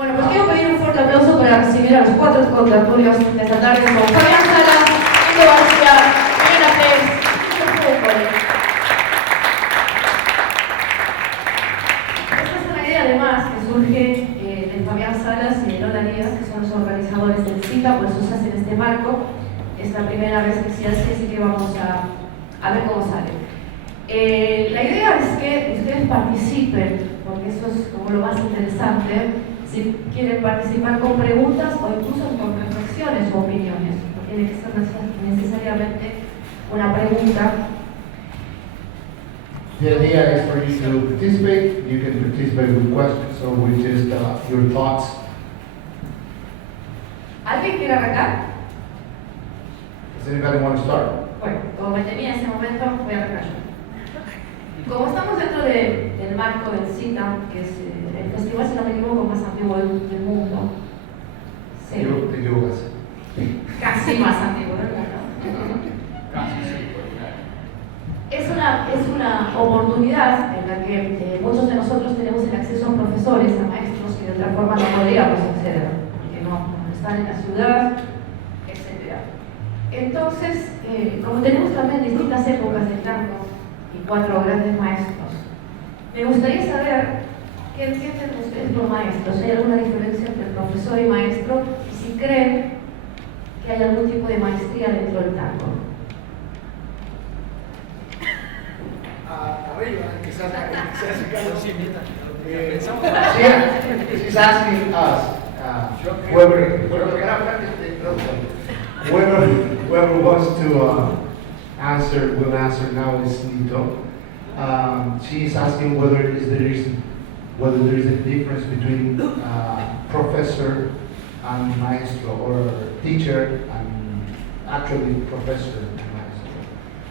Bueno, pues quiero pedir un fuerte aplauso para recibir a los 4 contertulios de esta tarde con Fabián Salas, Nico García, Elena Pérez y Jorge Cole. Esta es una idea además que surge de Fabián Salas y de Lola Díaz, que son los organizadores del CITA, por eso se hace en este marco. Es la primera vez que se hace, así que vamos a ver cómo sale. La idea es que ustedes participen, porque eso es como lo más interesante. Si quieren participar con preguntas o incluso con reflexiones o opiniones, no tiene que ser necesariamente una pregunta. The idea is for you to participate. You can participate with questions or with just your thoughts. ¿Alguien quiere arrancar? Does anybody want to start? Bueno, como me temía en ese momento, voy a arrancar yo. Como estamos dentro del marco del CITA, que es el festival, si no me equivoco, más antiguo del mundo. Sí. De yogas. Casi más antiguo del mundo. Casi sí, Es una oportunidad en la que muchos de nosotros tenemos el acceso a profesores, a maestros que de otra forma no podríamos acceder, porque no están en la ciudad, etc. Entonces, como tenemos también distintas épocas del tango y 4 grandes maestros, me gustaría saber qué entienden ustedes por maestros. ¿Hay alguna diferencia entre profesor y maestro? Y si creen que hay algún tipo de maestría dentro del tango. Arriba, quizás she's asking us, whoever wants to answer will answer now is Nito. She's asking whether there is a difference between professor and maestro, or teacher and actually professor and maestro.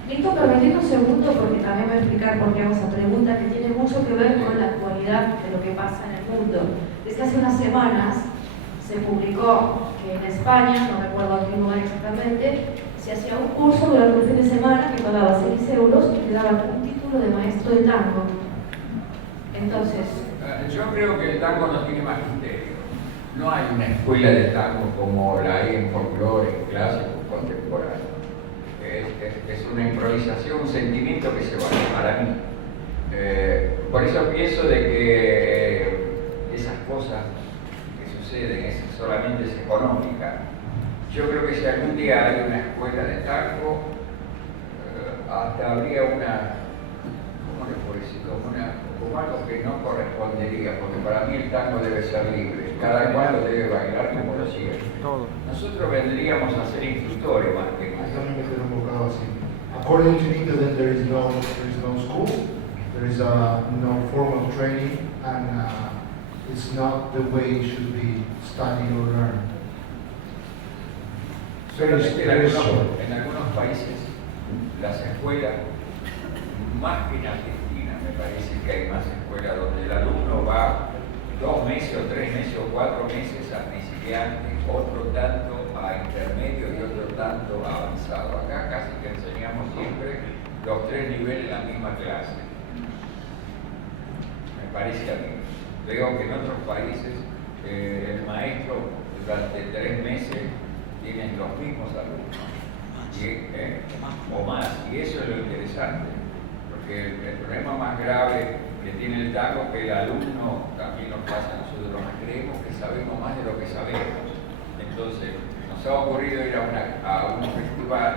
Listo, permitidme un segundo porque también voy a explicar por qué hago esa pregunta que tiene mucho que ver con la actualidad de lo que pasa en el mundo. Desde hace unas semanas se publicó que en España, no recuerdo a qué lugar exactamente, se hacía un curso durante un fin de semana que pagaba 6 euros y te daban un título de maestro de tango. Entonces, yo creo que el tango no tiene magisterio. No hay una escuela de tango como la hay en folclore, en clásico, contemporáneo. Es una improvisación, un sentimiento que se va para mí. Por eso pienso de que esas cosas que suceden solamente es económica. Yo creo que si algún día hay una escuela de tango, hasta habría una, ¿cómo le puedo decir? Como algo que no correspondería, porque para mí el tango debe ser libre, cada cual lo debe bailar como lo quiere. Nosotros vendríamos a ser instructores más que más. According to Nito, then there is no school, there is no formal training, and it's not the way it should be studied or learned. Solamente en algunos países las escuelas, más que en Argentina, me parece que hay más escuelas donde el alumno va 2 meses o 3 meses o 4 meses a principiante, otro tanto a intermedio y otro tanto a avanzado. Acá casi que enseñamos siempre los 3 niveles en la misma clase. Me parece a mí. Veo que en otros países el maestro durante 3 meses tiene los mismos alumnos o más, y eso es lo interesante, porque el problema más grave que tiene el tango es que el alumno, también nos pasa a nosotros, nos creemos que sabemos más de lo que sabemos. Entonces, nos ha ocurrido ir a un festival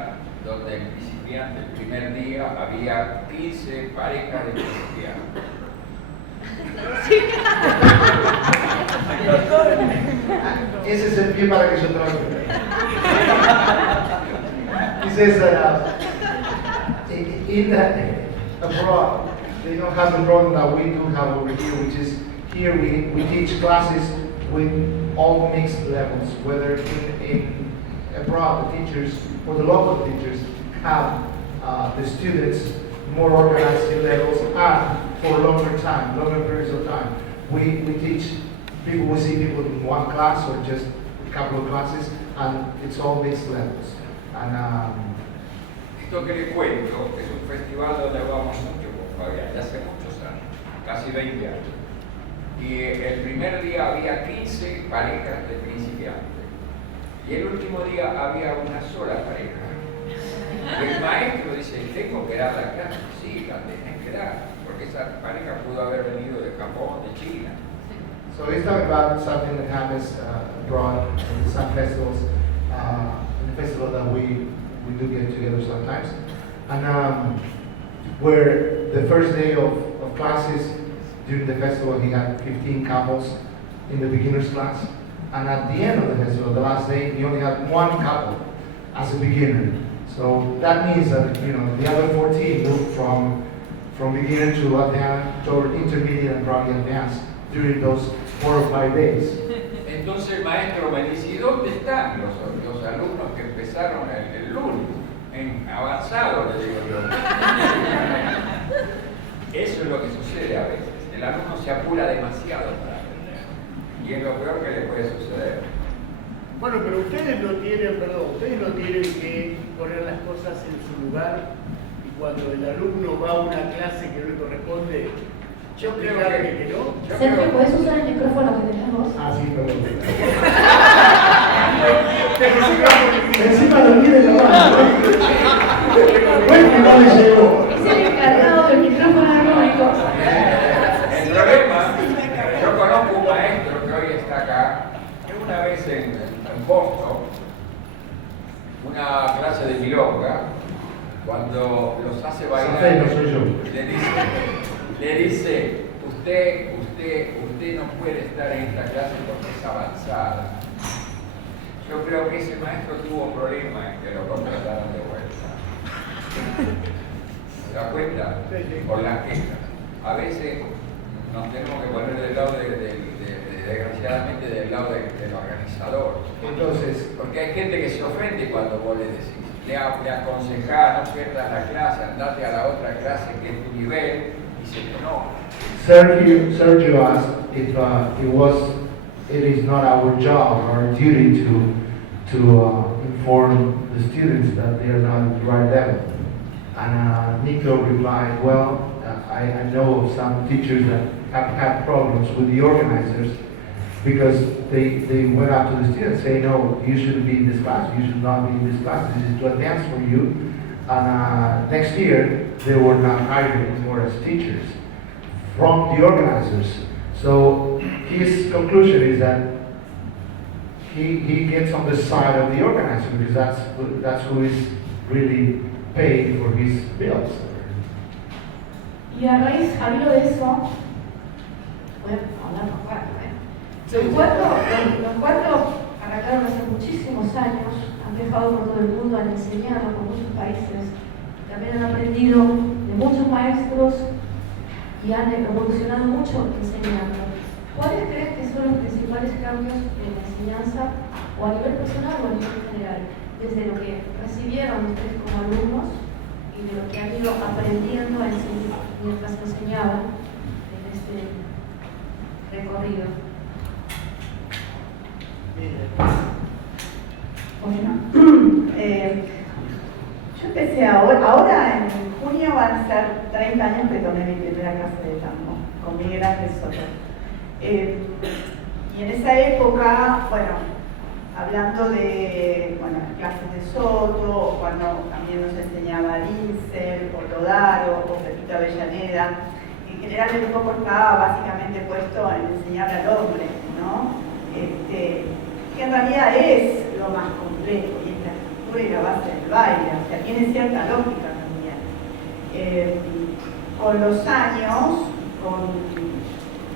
donde el principiante, el primer día, había 15 parejas de principiantes. Ese es el pie para que yo trabaje. He says that abroad, they don't have the problem that we do have over here, which is here we teach classes with all mixed levels, whether in abroad the teachers or the local teachers have the students more organized in levels and for longer periods of time. We teach people, we see people in one class or just a couple of classes, and it's all mixed levels. And esto que le cuento es un festival donde vamos mucho con Fabián, ya hace muchos años, casi 20 años. Y el primer día había 15 parejas de principiantes. Y el último día había una sola pareja. El maestro dice, tengo que dar la clase. Sí, la tenés que dar, porque esa pareja pudo haber venido de Japón, de China. So he's talking about something that happens abroad in some festivals, in the festival that we do get together sometimes. And where the first day of classes during the festival, he had 15 couples in the beginner's class. And at the end of the festival, the last day, he only had one couple as a beginner. So that means that, you know, the other 14 moved from beginner to advanced, toward intermediate and probably advanced during those 4 or 5 days. Entonces el maestro me dice, ¿y dónde están los alumnos que empezaron el lunes? En avanzado, le digo yo. Eso es lo que sucede a veces. El alumno se apura demasiado para aprender. Y es lo peor que le puede suceder. Bueno, pero ustedes no tienen que poner las cosas en su lugar y cuando el alumno va a una clase que no le corresponde, Yo creo explicarle que no. yo Sergio, creo- ¿puedes usar el micrófono que tenemos? Ah, sí, perdón. Pero sigamos. Encima lo tiene la mano. Bueno, que no le llegó. Es el encargado del micrófono armónico. El problema, yo conozco un maestro que hoy está acá, que una vez en Boston, una clase de milonga, cuando los hace bailar, Safé, no soy yo. le dice, usted no puede estar en esta clase porque es avanzada. Yo creo que ese maestro tuvo problemas en que lo contrataron de vuelta. ¿Se da cuenta? Sí, sí. Por las quejas. A veces nos tenemos que poner del lado desgraciadamente del lado del organizador. Entonces, Porque hay gente que se ofende cuando vos le decís, le aconsejás, no pierdas la clase, andate a la otra clase que es tu nivel, y se te enoja. Sergio asked if it is not our job, our duty to inform the students that they are not at the right level. And Nico replied, well, I know of some teachers that have had problems with the organizers because they went out to the students saying, no, you shouldn't be in this class, you should not be in this class, this is too advanced for you. And next year, they were not hired anymore as teachers from the organizers. So his conclusion is that he gets on the side of the organizer because that's who is really paid for his bills. Y a raíz, al hilo de eso, voy a hablar más rápido, Los cuatro arrancaron hace muchísimos años, han viajado por todo el mundo, han enseñado por muchos países, también han aprendido de muchos maestros y han evolucionado mucho enseñando. ¿Cuáles creen que son los principales cambios en la enseñanza o a nivel personal o a nivel general? Desde lo que recibieron ustedes como alumnos y de lo que han ido aprendiendo a enseñar mientras enseñaban en este recorrido. Bueno, yo empecé ahora en junio van a ser 30 años que tomé mi primera clase de tango con Miguel Ángel Soto. Y en esa época, bueno, hablando de las clases de Soto, cuando también nos enseñaba Linsel, o Lodaro, o Pepito Avellaneda, en general el foco estaba básicamente puesto en enseñar al hombre, ¿no? Que en realidad es lo más complejo, y es la estructura y la base del baile, o sea, tiene cierta lógica también. Con los años, con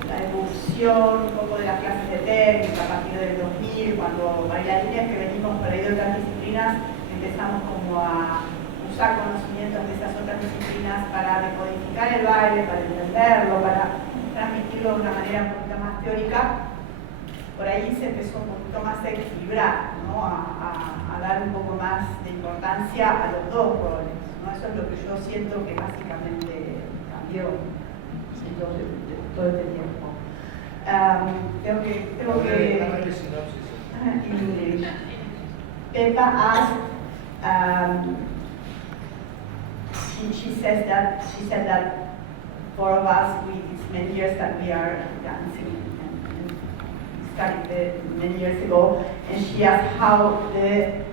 la evolución un poco de las clases de técnica a partir del 2000, cuando bailarines que venimos por ahí de otras disciplinas empezamos como a usar conocimientos de esas otras disciplinas para decodificar el baile, para entenderlo, para transmitirlo de una manera un poquito más teórica. Por ahí se empezó un poquito más a equilibrar, ¿no? a dar un poco más de importancia a los dos roles, ¿no? Eso es lo que yo siento que básicamente cambió en todo este tiempo. Tengo que English. Pepa asked, she said that four of us, we many years that we are dancing and started many years ago, and she asked how the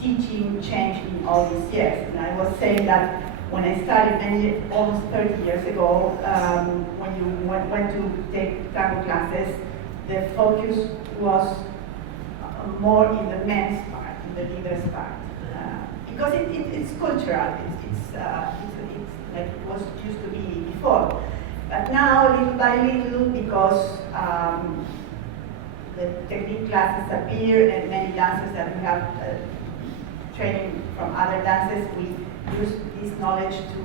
teaching changed in all these years. And I was saying that when I started almost 30 years ago, when you went to take tango classes, the focus was more in the men's part, in the leaders part, because it's cultural. It's like it was used to be before. But now, little by little, because the technique classes appear and many dancers that we have training from other dances, we use this knowledge to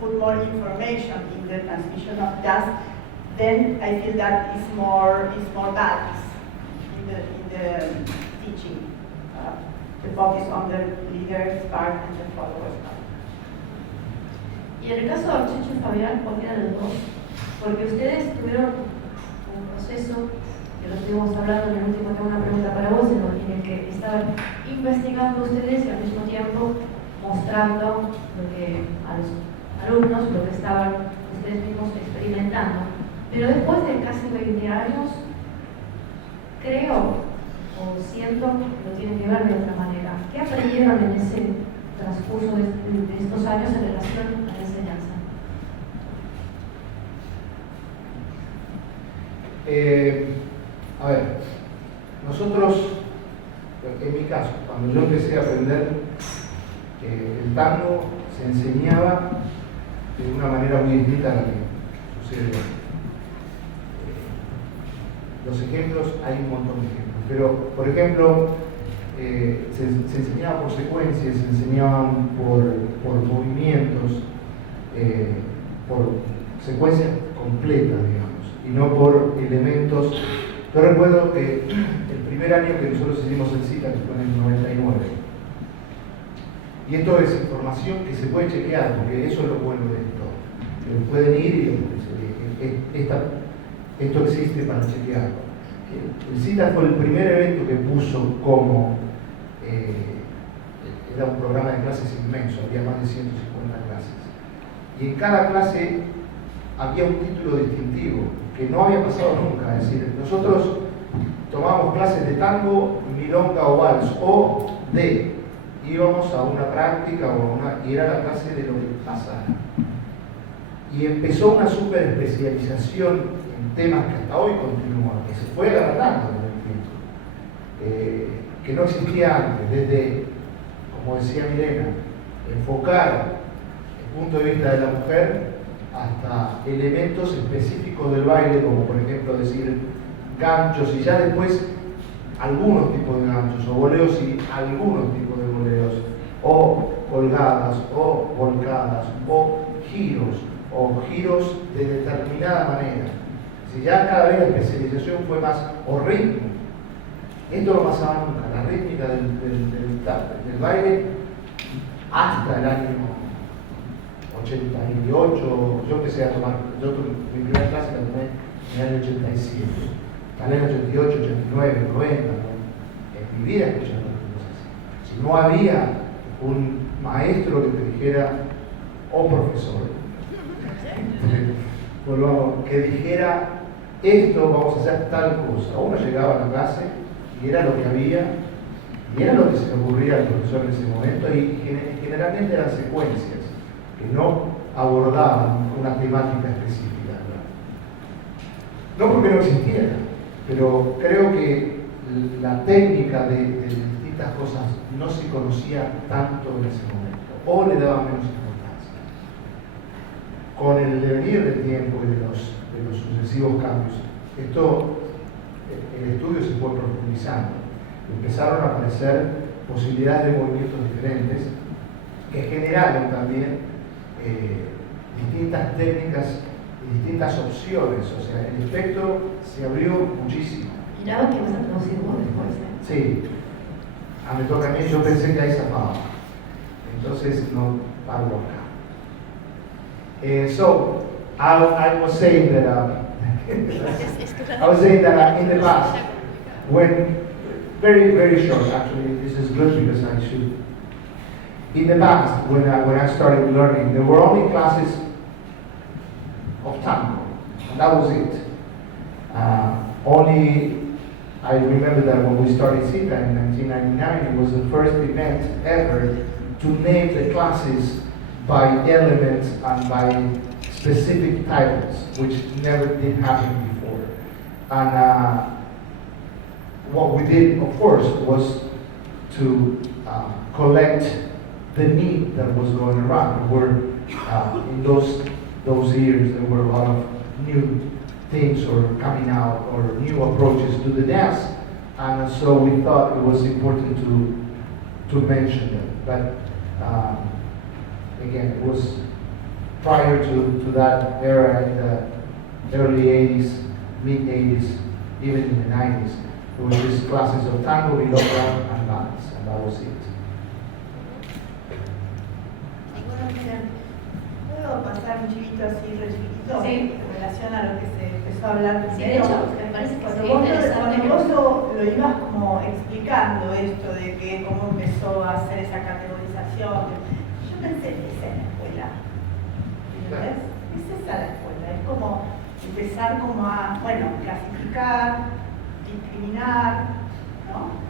put more information in the transmission of dance. Then I feel that it's more balance in the teaching. The focus on the leader's part and the follower's part. Y en el caso de Checho y Fabián, cualquiera de los dos, porque ustedes tuvieron un proceso, que lo estuvimos hablando en el último, tengo una pregunta para vos, en el que estaban investigando ustedes y al mismo tiempo mostrando lo que a los alumnos, lo que estaban ustedes mismos experimentando. Pero después de casi 20 años, creo o siento que lo tienen que ver de otra manera. ¿Qué aprendieron en ese transcurso de estos años en relación a la enseñanza? A ver, nosotros, en mi caso, cuando yo empecé a aprender, el tango se enseñaba de una manera muy distinta a la que sucede hoy. Los ejemplos, hay un montón de ejemplos, pero por ejemplo, se enseñaba por secuencias, se enseñaban por movimientos, por secuencias completas, digamos, y no por elementos. Yo recuerdo que el primer año que nosotros hicimos el CITA, que fue en el 99, y esto es información que se puede chequear, porque eso es lo bueno de esto. Pueden ir y esto existe para chequearlo. El CITA fue el primer evento que puso como, era un programa de clases inmenso, había más de 150 clases. Y en cada clase había un título distintivo, que no había pasado nunca. Es decir, nosotros tomábamos clases de tango, milonga o vals, íbamos a una práctica y era la clase de lo que pasara. Y empezó una super especialización en temas que hasta hoy continúan, que se fue agradando en el tiempo, que no existía antes, desde, como decía Milena, enfocar el punto de vista de la mujer hasta elementos específicos del baile, como por ejemplo decir ganchos, y ya después algunos tipos de ganchos, o boleos y algunos tipos de boleos, o colgadas, o volcadas, o giros de determinada manera. Si ya cada vez la especialización fue más, o ritmo. Esto no pasaba nunca, la rítmica del baile hasta el año 88, yo empecé a tomar, mi primera clase la tomé en el año 87, en el año 88, 89, 90, en mi vida escuchando cosas así. Si no había un maestro que te dijera, o profesor, que dijera, esto vamos a hacer tal cosa. Uno llegaba a la clase y era lo que había, y era lo que se le ocurría al profesor en ese momento, y generalmente eran secuencias que no abordaban una temática específica. No porque no existiera, pero creo que la técnica de distintas cosas no se conocía tanto en ese momento, o le daba menos importancia. Con el devenir del tiempo y de los sucesivos cambios, el estudio se fue profundizando. Empezaron a aparecer posibilidades de movimientos diferentes que generaron también distintas técnicas y distintas opciones. O sea, el espectro se abrió muchísimo. ¿Y nada que vas a traducir vos después? Sí. Me toca a mí, yo pensé que ahí zafaba. Entonces no paro acá. So, I was saying that in the past, when very, very short, actually, this is good because I should. In the past, when I started learning, there were only classes of tango, and that was it. Only I remember that when we started CITA in 1999, it was the first event ever to name the classes by elements and by specific titles, which never did happen before. And what we did, of course, was to collect the need that was going around. In those years, there were a lot of new things or coming out or new approaches to the dance, and so we thought it was important to mention them. But again, it was prior to that era in the early 80s, mid 80s, even in the 90s. There was just classes of tango, milonga, and dance, and that was it. ¿Puedo pasar un chivito así, re chiquitito? Sí. En relación a lo que se empezó a hablar Sí, de primero. hecho, me parece que Cuando sería vos, interesante. cuando vos lo ibas como explicando esto de que cómo empezó a hacer esa categorización, yo pensé, esa es la escuela. ¿Entendés? Es esa la escuela. Es como empezar como a, bueno, clasificar, discriminar, ¿no?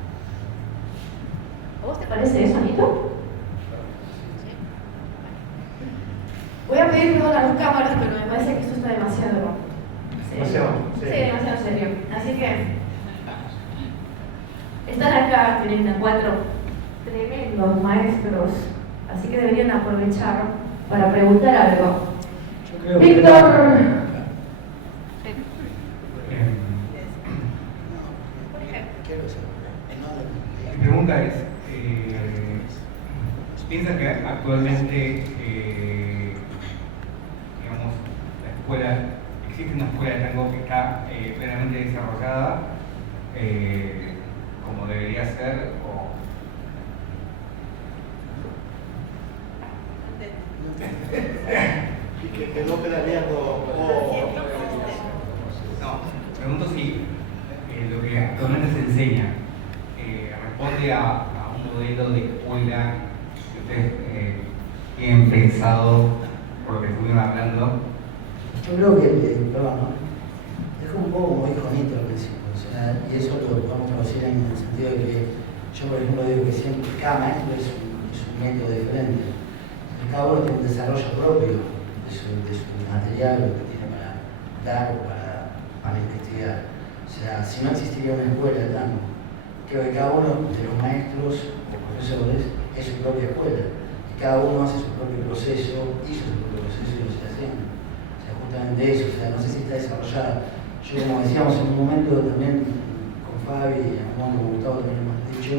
¿A vos te parece eso, Anito? Voy a pedir perdón a las cámaras, pero me parece que esto está demasiado serio. Demasiado Sí, serio. demasiado serio. Así que están acá 34 tremendos maestros, así que deberían aprovechar para preguntar algo. Yo creo que Víctor. mi pregunta es, ¿piensa que actualmente, digamos, existe una escuela de tango que está plenamente desarrollada como debería ser? Y que quedó pedaleando. No, pregunto si lo que actualmente se enseña responde a un modelo de escuela que ustedes tienen pensado por lo que estuvieron hablando. Yo creo que, perdón, ¿no? Es un poco como dijo Nito al principio, o sea, y eso lo podemos traducir en el sentido de que yo, por ejemplo, digo que siempre cada maestro es un método diferente. Cada uno tiene un desarrollo propio de su material, lo que tiene para dar o para investigar. O sea, si no existiría una escuela de tango, creo que cada uno de los maestros o profesores es su propia escuela. Y cada uno hace su propio proceso, hizo su propio proceso y lo sigue haciendo. O sea, justamente eso, o sea, no sé si está desarrollada. Yo, como decíamos en un momento también con Fabi y en un momento con Gustavo también lo hemos dicho,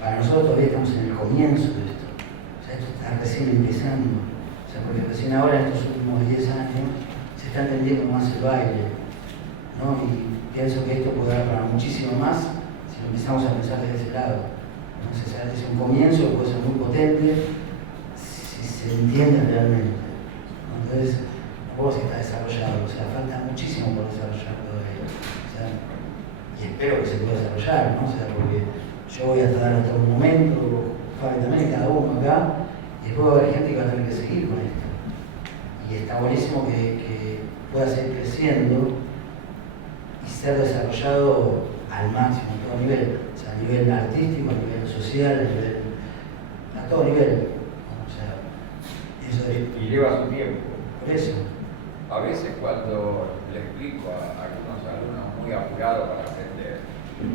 para nosotros todavía estamos en el comienzo de esto. O sea, esto está recién empezando. O sea, porque recién ahora en estos últimos 10 años se está entendiendo más el baile, ¿no? Y pienso que esto puede dar para muchísimo más si lo empezamos a pensar desde ese lado. Entonces, es un comienzo, puede ser muy potente si se entiende realmente. Entonces, tampoco se está desarrollado, o sea, falta muchísimo por desarrollar todavía. O sea, y espero que se pueda desarrollar, ¿no? O sea, porque yo voy a estar hasta un momento, Fabi también, cada uno acá, y después va a haber gente que va a tener que seguir con esto. Y está buenísimo que pueda seguir creciendo y ser desarrollado al máximo, a todo nivel, o sea, a nivel artístico, a nivel social, a todo nivel. O sea, eso es, Y lleva su tiempo. por eso. A veces cuando le explico a algunos alumnos muy apurados para aprender,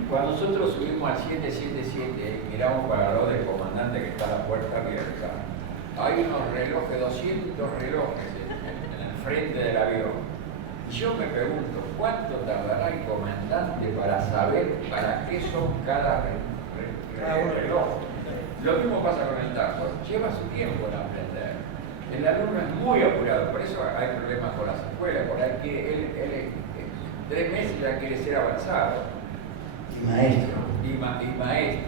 cuando nosotros subimos al 777 y miramos para el lado del comandante que está a la puerta abierta, hay unos relojes, 200 relojes en el frente del avión. Y yo me pregunto, ¿cuánto tardará el comandante para saber para qué son cada reloj? Lo mismo pasa con el tango, lleva su tiempo en aprender. El alumno es muy apurado, por eso hay problemas con las escuelas, por ahí que él 3 meses ya quiere ser avanzado. Y maestro. Y maestro.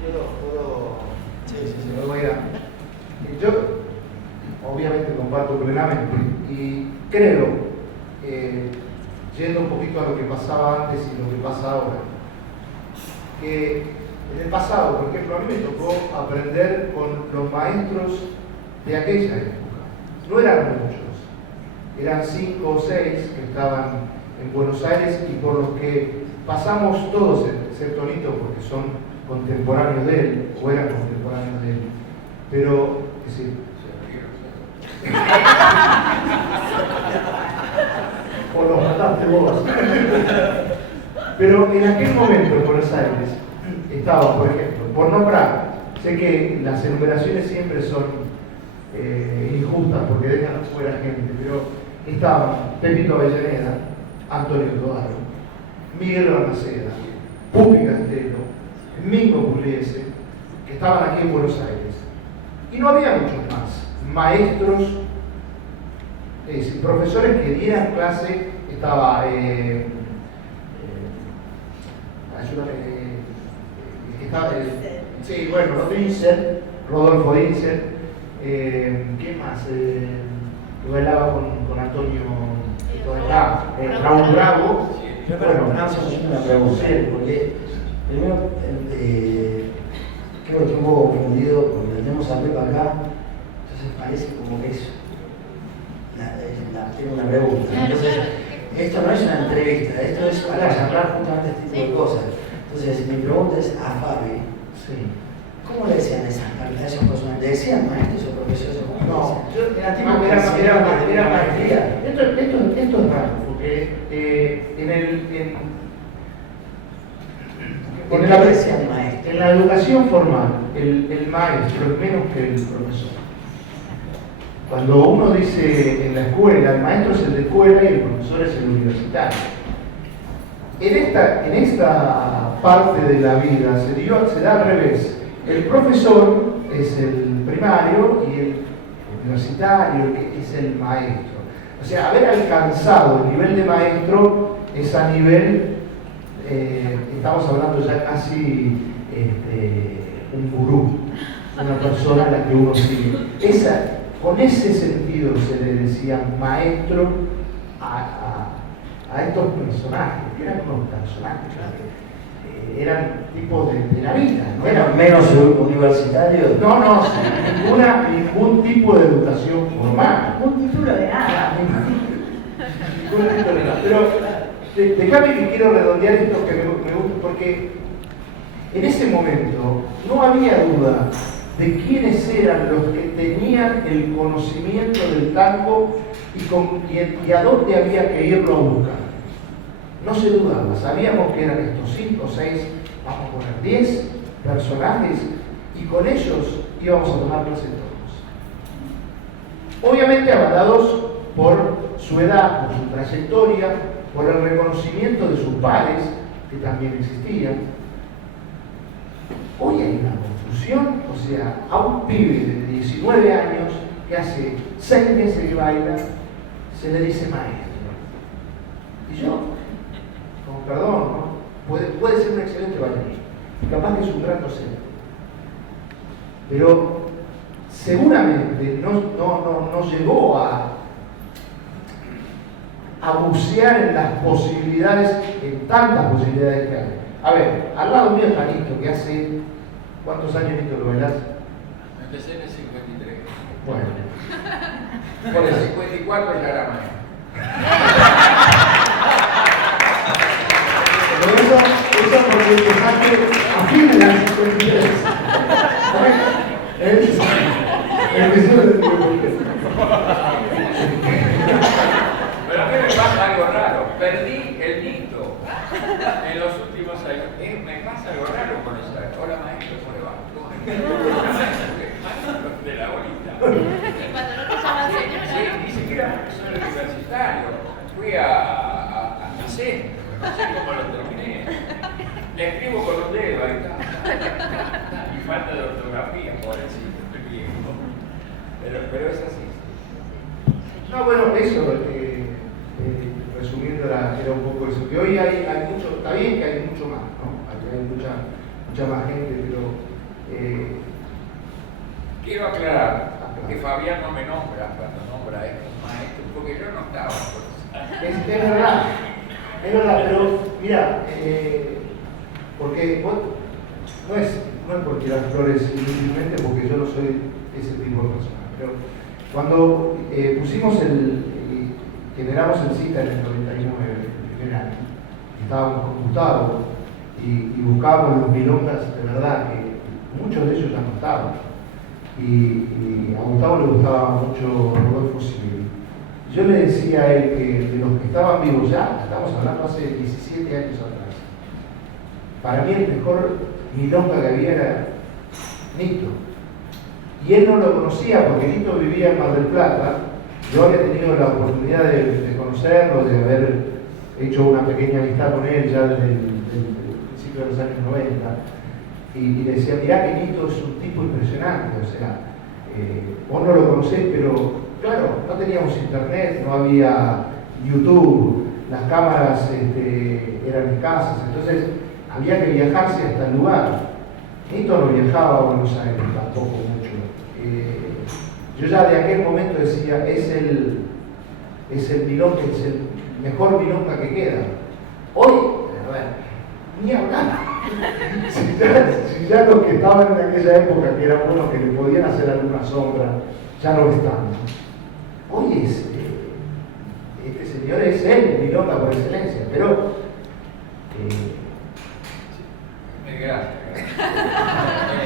¿Puedo? Sí, sí, sí. Luego ya. Yo obviamente comparto plenamente y creo, yendo un poquito a lo que pasaba antes y lo que pasa ahora, que en el pasado, por ejemplo, a mí me tocó aprender con los maestros de aquella época. No eran muchos. eran 5 o 6 que estaban en Buenos Aires y por los que pasamos todos, excepto Lito, porque son contemporáneos de él, o eran contemporáneos de él. Pero, sí. O los mataste vos. Pero en aquel momento en Buenos Aires estaban, por ejemplo, por nombrar, sé que las enumeraciones siempre son injustas porque dejan fuera gente, pero estaban Pepito Avellaneda, Antonio Todaro, Miguel Balmaceda, Pupi Castelo, Mingo Pugliese, que estaban aquí en Buenos Aires. Y no había muchos más. Maestros, es decir, profesores que dieran clase, estaba, ayúdame, estaba, sí, bueno, Rodolfo Dinser, ¿quién más? Que bailaba con Antonio, Raúl Bravo. Bueno, hacemos una pregunta, porque primero creo que estoy un poco confundido porque tenemos a Pepa acá, entonces parece como que es tiene una pregunta. Entonces, esto no es una entrevista, esto es para charlar justamente este tipo de cosas. Entonces, mi pregunta es a Fabi, ¿cómo le decían a esas personas? ¿Le decían maestros o profesores? No, era tipo era maestría. Esto es raro, porque en la educación formal, el maestro es menos que el profesor. Cuando uno dice en la escuela, el maestro es el de escuela y el profesor es el universitario. En esta parte de la vida se da al revés. El profesor es el primario y el universitario es el maestro. O sea, haber alcanzado el nivel de maestro es a nivel, estamos hablando ya casi un gurú, una persona a la que uno sigue. Con ese sentido se le decía maestro a estos personajes, que eran unos personajes, eran tipos de la vida, ¿no? ¿Eran menos universitarios? No, ningún tipo de educación formal. Un título de nada. Ningún título de nada. Pero déjame que quiero redondear esto que me gusta, porque en ese momento no había duda de quiénes eran los que tenían el conocimiento del tango y a dónde había que irlo a buscar. No se dudaba, sabíamos que eran estos 5 o 6, vamos a poner 10 personajes y con ellos íbamos a tomar clase todos. Obviamente avalados por su edad, por su trayectoria, por el reconocimiento de sus pares, que también existían. Hoy hay una confusión, o sea, a un pibe de 19 años que hace 6 meses que baila, se le dice maestro. Y yo, con perdón, ¿no? Puede ser un excelente bailarín, capaz que es un gran docente. Pero seguramente no llegó a bucear en las posibilidades, en tantas posibilidades que hay. A ver, al lado mío está Nito, que hace, ¿cuántos años Nito lo bailás? Empecé en el 53. Bueno. Por el 54 ya era maestro. Pero eso porque empezaste a fines del 53. Empezó el 53. Pero a mí me pasa algo raro. Perdí el Nito en los últimos años. Me pasa algo raro con esa. Hola maestro, ¿cómo le va? Maestro de la bolita. Cuando no te llaman señora, Sí, ni siquiera profesor universitario. Fui a hacer, no sé cómo lo terminé. Le escribo con los dedos, ahí está. Y falta de ortografía, pobrecito, estoy viejo. Pero es así. No, bueno, eso, resumiendo, era un poco eso. Que hoy hay mucho, está bien que hay mucho más, ¿no? Hay mucha más gente, pero... Quiero aclarar que Fabián no me nombra cuando nombra a estos maestros, porque yo no estaba por Es verdad, pero mira, porque no es por tirar flores inútilmente, porque yo no soy ese tipo de persona, pero cuando pusimos generamos el CITA en el 99, el primer año. Estábamos con Gustavo y buscábamos los milongas, de verdad, que muchos de ellos ya no estaban. Y a Gustavo le gustaba mucho Rodolfo Sibeli. Yo le decía a él que de los que estaban vivos ya, estamos hablando hace 17 años atrás, para mí el mejor milonga que había era Nito. Y él no lo conocía porque Nito vivía en Mar del Plata. Yo había tenido la oportunidad de conocerlo, de haber hecho una pequeña amistad con él ya desde el principio de los años 90. Y le decía, mirá que Nito es un tipo impresionante, o sea, vos no lo conocés, pero claro, no teníamos internet, no había YouTube, las cámaras eran escasas, entonces había que viajarse hasta el lugar. Nito no viajaba a Buenos Aires tampoco mucho. Yo ya de aquel momento decía, es el milonga, es el mejor milonga que queda. Hoy, ni hablar. Si ya los que estaban en aquella época, que eran buenos, que le podían hacer alguna sombra, ya no están. Hoy este señor es el milonga por excelencia, pero gracias.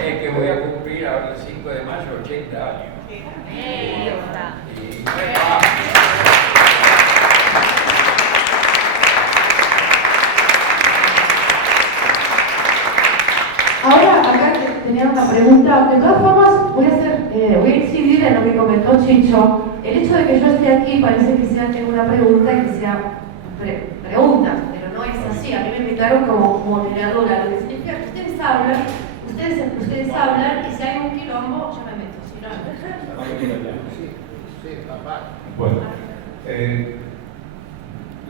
Es que voy a cumplir ahora el 5 de mayo 80 años. Ahora, acá tenía una pregunta. De todas formas, voy a incidir en lo que comentó Chicho. El hecho de que yo esté aquí parece que sea tengo una pregunta y que sea preguntas, pero no es así. A mí me invitaron como moderadora, lo que significa que ustedes hablan, y si hay un quilombo, yo me meto. Si no, bueno,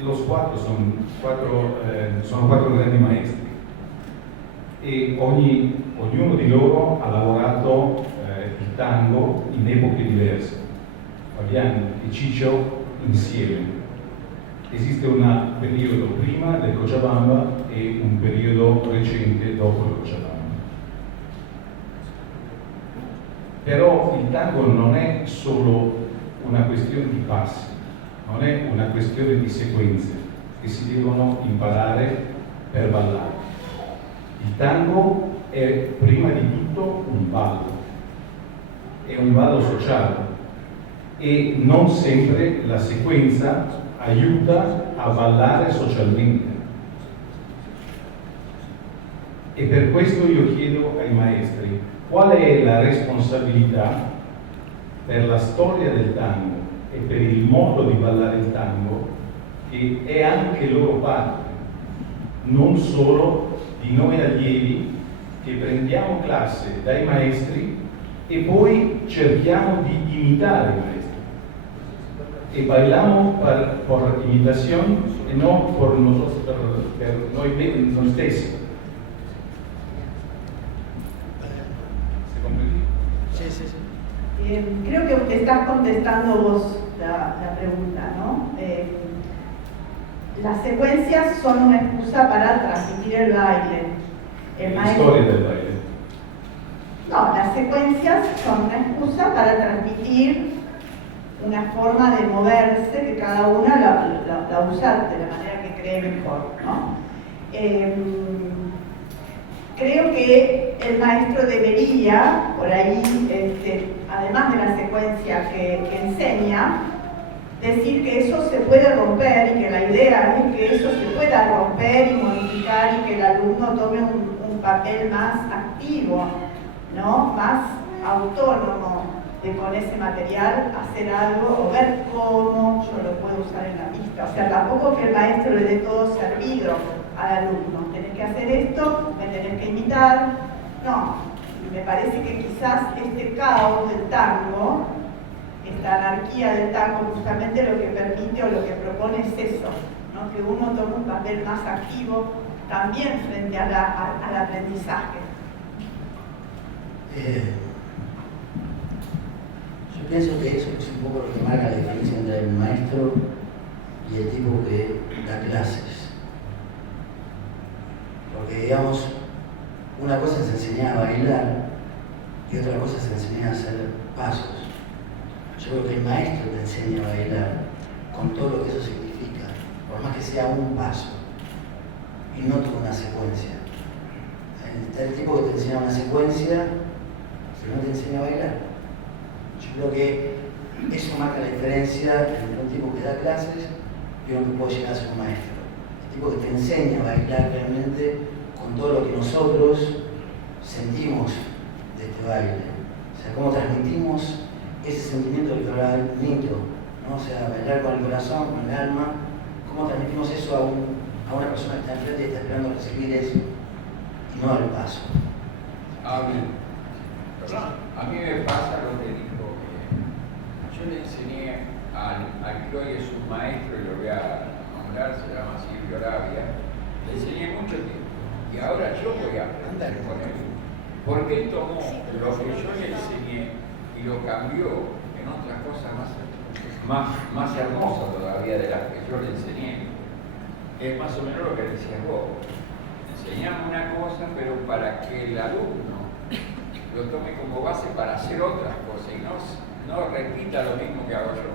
los quattro sono quattro grandi maestri e ognuno di loro ha lavorato il tango in epoche diverse. Fabiano e Ciccio insieme. Esiste un periodo prima del Cochabamba e un periodo recente dopo il Cochabamba. Però il tango non è solo una questione di passi, non è una questione di sequenze che si devono imparare per ballare. Il tango è prima di tutto un ballo, è un ballo sociale e non sempre la sequenza aiuta a ballare socialmente. E per questo io chiedo ai maestri qual è la responsabilità per la storia del tango e per il modo di ballare il tango, che è anche loro parte, non solo di noi allievi che prendiamo classe dai maestri e poi cerchiamo di imitare i maestri. E bailamos por imitación e non por nosotros, per noi stessi. ¿Se comprende? Sí, sí, sí. Creo que te estás contestando vos la pregunta, ¿no? Las secuencias son una excusa para transmitir el baile. La historia del baile. No, las secuencias son una excusa para transmitir una forma de moverse que cada una la usa de la manera que cree mejor, ¿no? Creo que el maestro debería, por ahí, además de la secuencia que enseña, decir que eso se puede romper y que la idea es que eso se pueda romper y modificar y que el alumno tome un papel más activo, ¿no? Más autónomo de con ese material hacer algo o ver cómo yo lo puedo usar en la pista. O sea, tampoco que el maestro le dé todo servido al alumno. Tenés que hacer esto, me tenés que imitar. No, me parece que quizás este caos del tango, esta anarquía del tango, justamente lo que permite o lo que propone es eso, ¿no? Que uno tome un papel más activo también frente al aprendizaje. Yo pienso que eso es un poco lo que marca la diferencia entre el maestro y el tipo que da clases. Porque, digamos, una cosa es enseñar a bailar y otra cosa es enseñar a hacer pasos. Yo creo que el maestro te enseña a bailar con todo lo que eso significa, por más que sea un paso y no toda una secuencia. Está el tipo que te enseña una secuencia, pero no te enseña a bailar. Yo creo que eso marca la diferencia entre un tipo que da clases y uno que puede llegar a ser un maestro. El tipo que te enseña a bailar realmente con todo lo que nosotros sentimos de este baile. O sea, cómo transmitimos ese sentimiento del que hablaba Nito, ¿no? O sea, bailar con el corazón, con el alma, cómo transmitimos eso a una persona que está enfrente y está esperando recibir eso, y no al paso. A mí me pasa lo que dijo, yo le enseñé al que hoy es un maestro, y lo voy a nombrar, se llama Silvio Arabia, le enseñé mucho tiempo, y ahora yo voy a aprender con él, porque él tomó lo que yo le enseñé y lo cambió en otras cosas más hermosas todavía de las que yo le enseñé. Es más o menos lo que decías vos. Enseñamos una cosa, pero para que el alumno lo tome como base para hacer otras cosas y no repita lo mismo que hago yo.